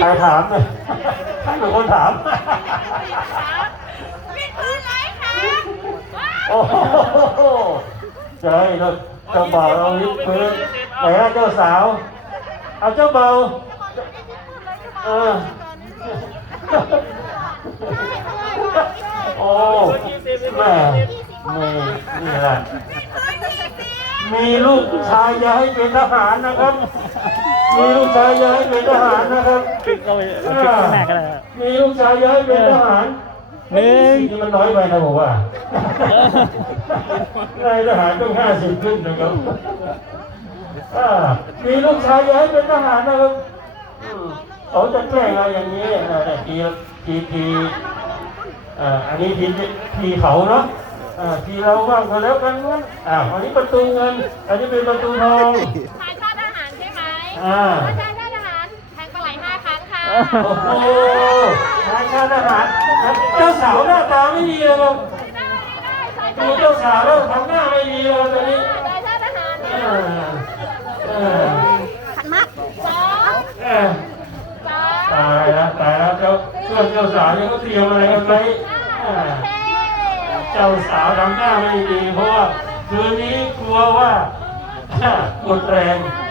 ใครถามเลยใครเป็นคนถามวิดพื้นไหมคะโอ้โหเจ้าเราเจ้าบ่าวเราวิดพื้นไหนอะเจ้าสาว เอาเจ้าเบาเออโอ้แม่นี่นี่แหละมีลูกชายจะให้เป็นทหารนะครับ มีลูกชายจะให้เป็นทหารนะครับคลิกเข้าไปคลิกข้างหน้าก็ได้ครับมีลูกชายจะให้เป็นทหารหนึ่งนี่มันน้อยไปนะผมว่านายทหารต้องห้าสิบขึ้นนะครับมีลูกชายจะให้เป็นทหารนะครับเขาจะแกล้งเรอย่างนี้แต่ทีทีทีอ่าอันนี้ทีทีเขาเนาะอ่าทีเราบ้างก็แล้วกันนั้นอ่าอันนี้ประตูเงิน อันนี้เป็นประตูทอง ชายชาติทหารใช่ไหมอ่าชายชาติทหารแทงปลาไหลห้าครั้งค่ะโอ้โหนายชาติทหารเจ้าสาวหน้าตาไม่ดีเลยครับได้ได้ชายดูชาติเจ้าสาวแล้วทำหน้าไม่ดีเลยตอนนี้ชายชาติทหารเออเออขันมากสองเออสามตายแล้วตายแล้วเจ้าเพื่อนเจ้าสาวยังก็เตรียมอะไรกันไว้เออเท่เจ้าสาวทำหน้าไม่ดี เพราะว่าคืนนี้กลัวว่าหมดแรงคื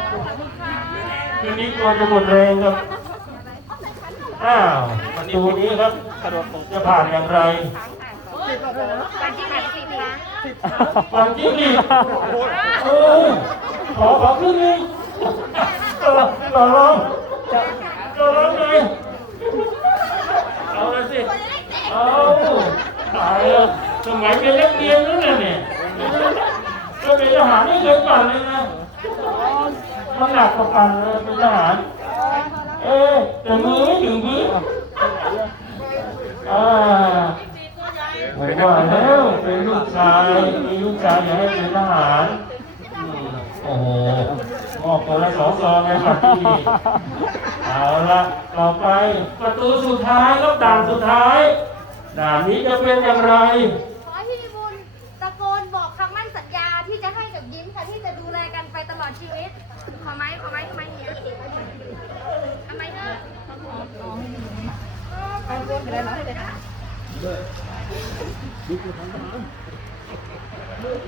นนี้กลัวจะหมดแรงครับ อ้าวประตูนี้ครับจะผ่านอย่างไรการที่หนสิคะความจริงดิโอ้ยขอขอครึ่งหนึงต่อต่อรองต่อรองเลยเอาละสิ เอาตายแล้วสมัยเป็นนักเรียนนั่นน่ะเนี่ยก็เป็นทหารไม่เคยปั่นเลยนะ มันหนักกว่าปั่นเลยเป็นทหาร เอ๊ะแต่มือไม่ถึงพื้นอ่าผมว่าแล้วเป็นลูกชายมีลูกชายอยากให้เป็นทหารอืมโอ้โหมอบคนละสองซองเลยครับที่นี่เอาละต่อไปประตูสุดท้ายแล้วด่านสุดท้ายด่านนี้จะเป็นอย่างไรขอให้พี่บุญตะโกนบอกคำมั่นสัญญาที่จะให้กับยิ้มค่ะที่จะดูแลกันไปตลอดชีวิตข อไหมขอไหมขอไมเนี่ยทำไมเนอะเ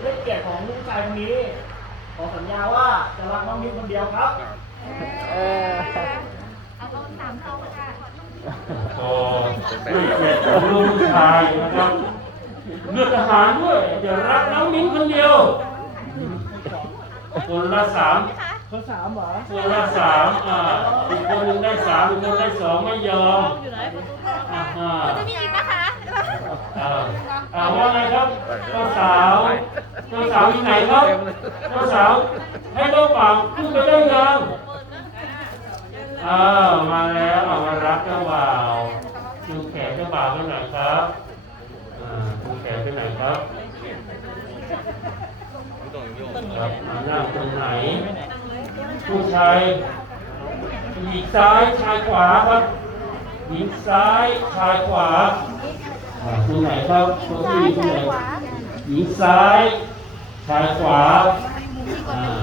รื่องเกียรติของลูกชายคนนี้ ขอสัญญาว่าจะรักน้องมิ้นคนเดียวครับ เออเอาเอาสามซองค่ะโอ้ด้วยเกียรติของลูกชายนะครับเลือกทหารด้วยอย่ารักน้องมิ้นคนเดียวคนละสาม คนสามเหรอคนละสามอ่าอีกคนหนึ่งได้สามอีกคนได้สองไม่ยอมอ่าฮะจะมีอีกนะคะอ่าอ่าว่าไงครับเจ้าสาวเจ้าสาวอยู่ไหนครับเจ้าสาวให้เจ้าบ่าวขึ้นไปได้ยังอ้าวมาแล้วเอามารับเจ้าบ่าวดูแขนเจ้าบ่าวกันหน่อยครับอ่าดูแขนกันหน่อยครับครับมานั่งตรงไหน ผู้ชายหญิงซ้ายชายขวาครับ หญิงซ้ายชายขวาอ่าตรงไหนครับตัวที่ตรงไหนหญิงซ้ายชายขวาอ่า